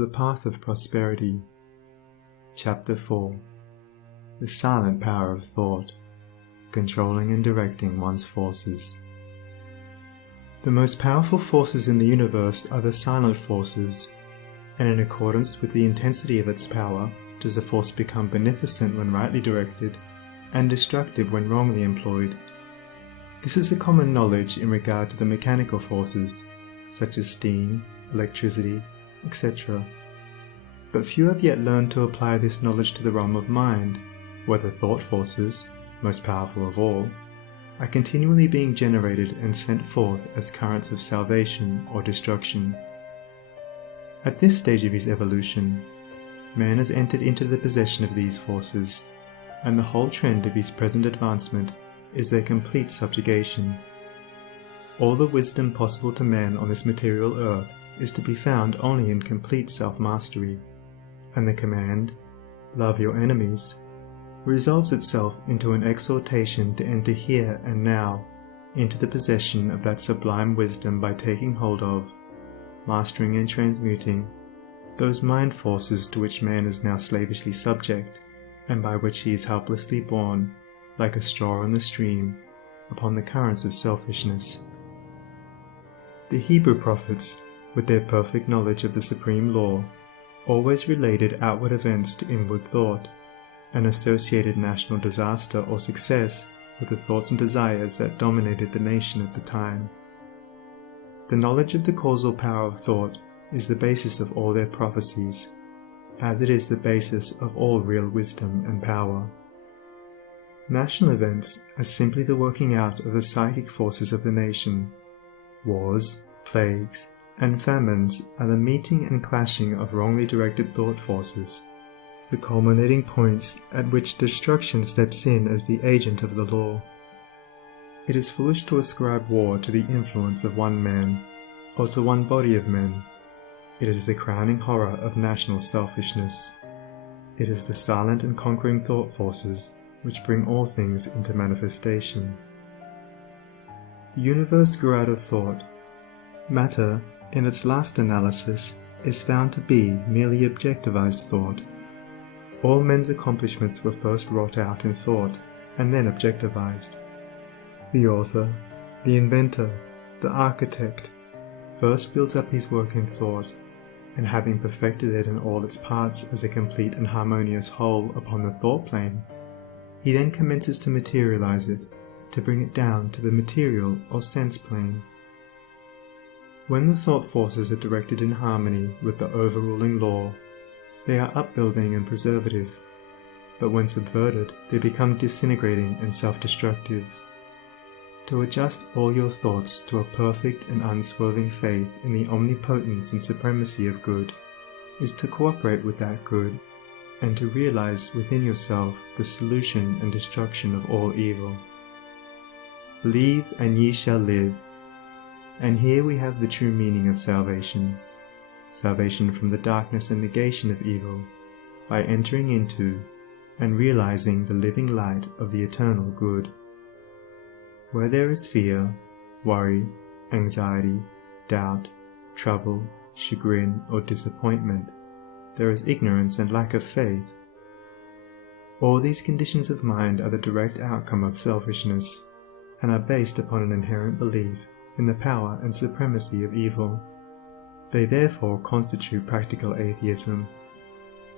the path of prosperity. Chapter 4. The silent power of thought, controlling and directing one's forces. The most powerful forces in the universe are the silent forces, and in accordance with the intensity of its power does a force become beneficent when rightly directed, and destructive when wrongly employed. This is a common knowledge in regard to the mechanical forces, such as steam, electricity, etc. But few have yet learned to apply this knowledge to the realm of mind, where the thought forces, most powerful of all, are continually being generated and sent forth as currents of salvation or destruction. At this stage of his evolution, man has entered into the possession of these forces, and the whole trend of his present advancement is their complete subjugation. All the wisdom possible to man on this material earth is to be found only in complete self-mastery, and the command, "Love your enemies," resolves itself into an exhortation to enter here and now into the possession of that sublime wisdom by taking hold of, mastering and transmuting, those mind forces to which man is now slavishly subject, and by which he is helplessly borne, like a straw in the stream, upon the currents of selfishness. The Hebrew prophets, with their perfect knowledge of the supreme law, always related outward events to inward thought, and associated national disaster or success with the thoughts and desires that dominated the nation at the time. The knowledge of the causal power of thought is the basis of all their prophecies, as it is the basis of all real wisdom and power. National events are simply the working out of the psychic forces of the nation. Wars, plagues, and famines are the meeting and clashing of wrongly directed thought forces, the culminating points at which destruction steps in as the agent of the law. It is foolish to ascribe war to the influence of one man, or to one body of men. It is the crowning horror of national selfishness. It is the silent and conquering thought forces which bring all things into manifestation. The universe grew out of thought. Matter, in its last analysis, is found to be merely objectivized thought. All men's accomplishments were first wrought out in thought, and then objectivized. The author, the inventor, the architect, first builds up his work in thought, and having perfected it in all its parts as a complete and harmonious whole upon the thought plane, he then commences to materialize it, to bring it down to the material or sense plane. When the thought forces are directed in harmony with the overruling law, they are upbuilding and preservative, but when subverted, they become disintegrating and self-destructive. To adjust all your thoughts to a perfect and unswerving faith in the omnipotence and supremacy of good is to cooperate with that good, and to realize within yourself the solution and destruction of all evil. Believe and ye shall live. And here we have the true meaning of salvation. Salvation from the darkness and negation of evil, by entering into and realizing the living light of the eternal good. Where there is fear, worry, anxiety, doubt, trouble, chagrin, or disappointment, there is ignorance and lack of faith. All these conditions of mind are the direct outcome of selfishness, and are based upon an inherent belief in the power and supremacy of evil. They therefore constitute practical atheism,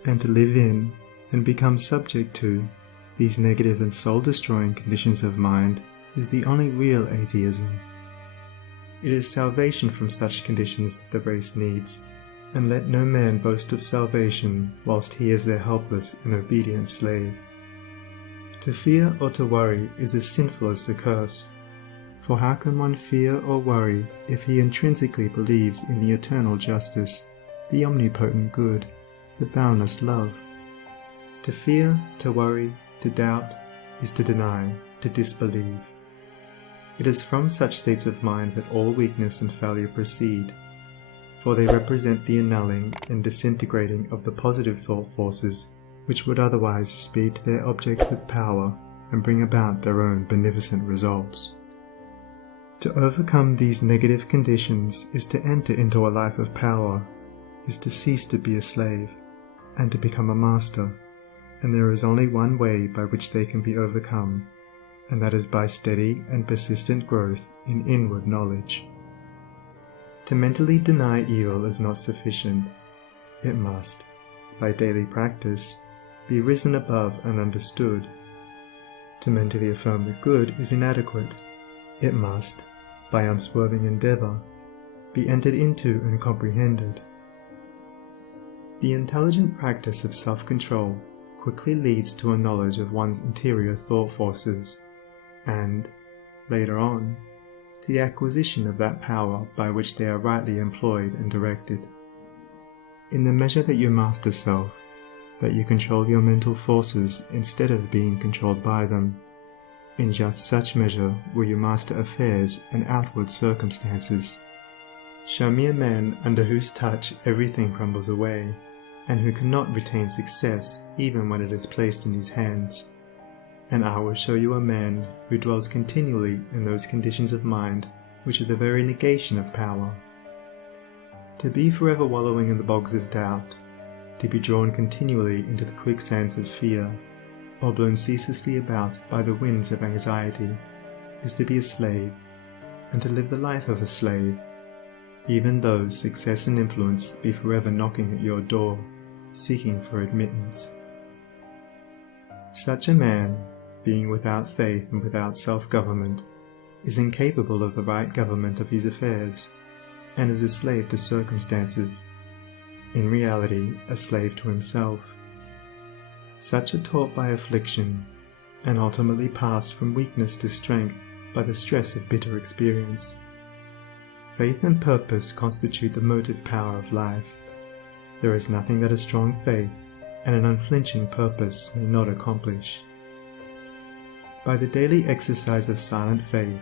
and to live in and become subject to these negative and soul-destroying conditions of mind is the only real atheism. It is salvation from such conditions that the race needs, and let no man boast of salvation whilst he is their helpless and obedient slave. To fear or to worry is as sinful as to curse, for how can one fear or worry if he intrinsically believes in the eternal justice, the omnipotent good, the boundless love? To fear, to worry, to doubt, is to deny, to disbelieve. It is from such states of mind that all weakness and failure proceed, for they represent the annulling and disintegrating of the positive thought forces which would otherwise speed to their object with power and bring about their own beneficent results. To overcome these negative conditions is to enter into a life of power, is to cease to be a slave and to become a master, and there is only one way by which they can be overcome, and that is by steady and persistent growth in inward knowledge. To mentally deny evil is not sufficient. It must, by daily practice, be risen above and understood. To mentally affirm the good is inadequate. It must, by unswerving endeavor, be entered into and comprehended. The intelligent practice of self-control quickly leads to a knowledge of one's interior thought forces, and, later on, to the acquisition of that power by which they are rightly employed and directed. In the measure that you master self, that you control your mental forces instead of being controlled by them, in just such measure will you master affairs and outward circumstances. Show me a man under whose touch everything crumbles away, and who cannot retain success even when it is placed in his hands, and I will show you a man who dwells continually in those conditions of mind which are the very negation of power. To be forever wallowing in the bogs of doubt, to be drawn continually into the quicksands of fear, or blown ceaselessly about by the winds of anxiety, is to be a slave, and to live the life of a slave, even though success and influence be forever knocking at your door, seeking for admittance. Such a man, being without faith and without self-government, is incapable of the right government of his affairs, and is a slave to circumstances, in reality a slave to himself. Such are taught by affliction, and ultimately pass from weakness to strength by the stress of bitter experience. Faith and purpose constitute the motive power of life. There is nothing that a strong faith and an unflinching purpose may not accomplish. By the daily exercise of silent faith,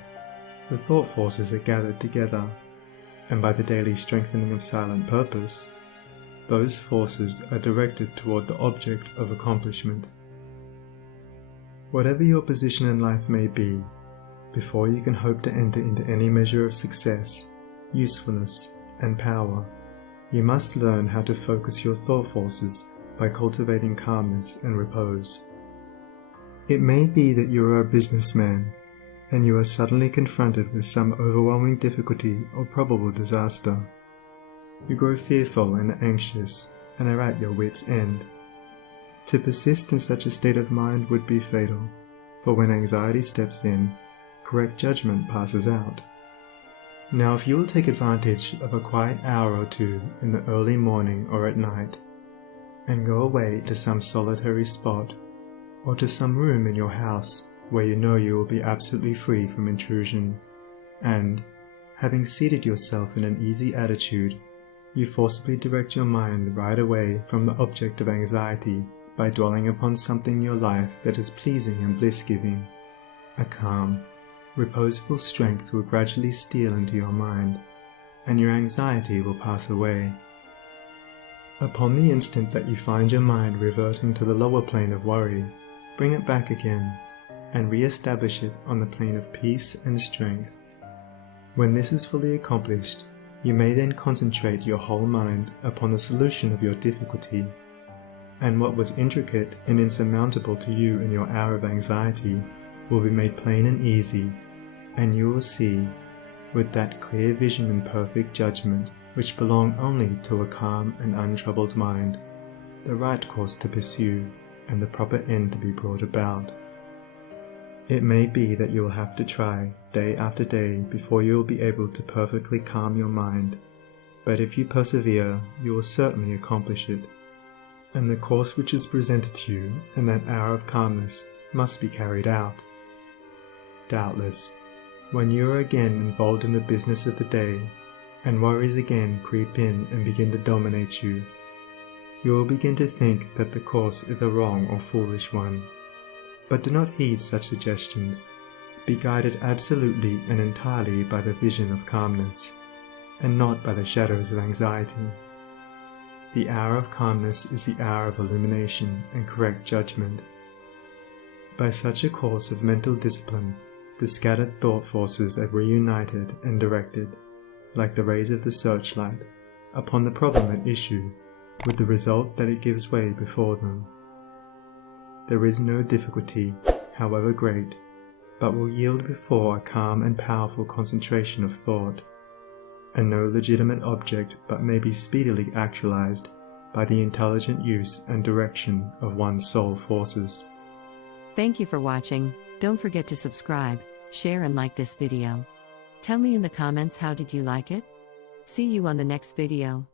the thought forces are gathered together, and by the daily strengthening of silent purpose, those forces are directed toward the object of accomplishment. Whatever your position in life may be, before you can hope to enter into any measure of success, usefulness, and power, you must learn how to focus your thought forces by cultivating calmness and repose. It may be that you are a businessman, and you are suddenly confronted with some overwhelming difficulty or probable disaster. You grow fearful and anxious, and are at your wits' end. To persist in such a state of mind would be fatal, for when anxiety steps in, correct judgment passes out. Now if you will take advantage of a quiet hour or two in the early morning or at night, and go away to some solitary spot, or to some room in your house where you know you will be absolutely free from intrusion, and, having seated yourself in an easy attitude, you forcibly direct your mind right away from the object of anxiety by dwelling upon something in your life that is pleasing and bliss-giving, a calm, reposeful strength will gradually steal into your mind, and your anxiety will pass away. Upon the instant that you find your mind reverting to the lower plane of worry, bring it back again, and re-establish it on the plane of peace and strength. When this is fully accomplished, you may then concentrate your whole mind upon the solution of your difficulty, and what was intricate and insurmountable to you in your hour of anxiety will be made plain and easy, and you will see, with that clear vision and perfect judgment which belong only to a calm and untroubled mind, the right course to pursue and the proper end to be brought about. It may be that you will have to try day after day before you will be able to perfectly calm your mind, but if you persevere, you will certainly accomplish it, and the course which is presented to you in that hour of calmness must be carried out. Doubtless, when you are again involved in the business of the day, and worries again creep in and begin to dominate you, you will begin to think that the course is a wrong or foolish one. But do not heed such suggestions. Be guided absolutely and entirely by the vision of calmness, and not by the shadows of anxiety. The hour of calmness is the hour of illumination and correct judgment. By such a course of mental discipline, the scattered thought forces are reunited and directed, like the rays of the searchlight, upon the problem at issue, with the result that it gives way before them. There is no difficulty, however great, but will yield before a calm and powerful concentration of thought, and no legitimate object but may be speedily actualized by the intelligent use and direction of one's soul forces. Thank you for watching. Don't forget to subscribe, share and like this video. Tell me in the comments how did you like it? See you on the next video.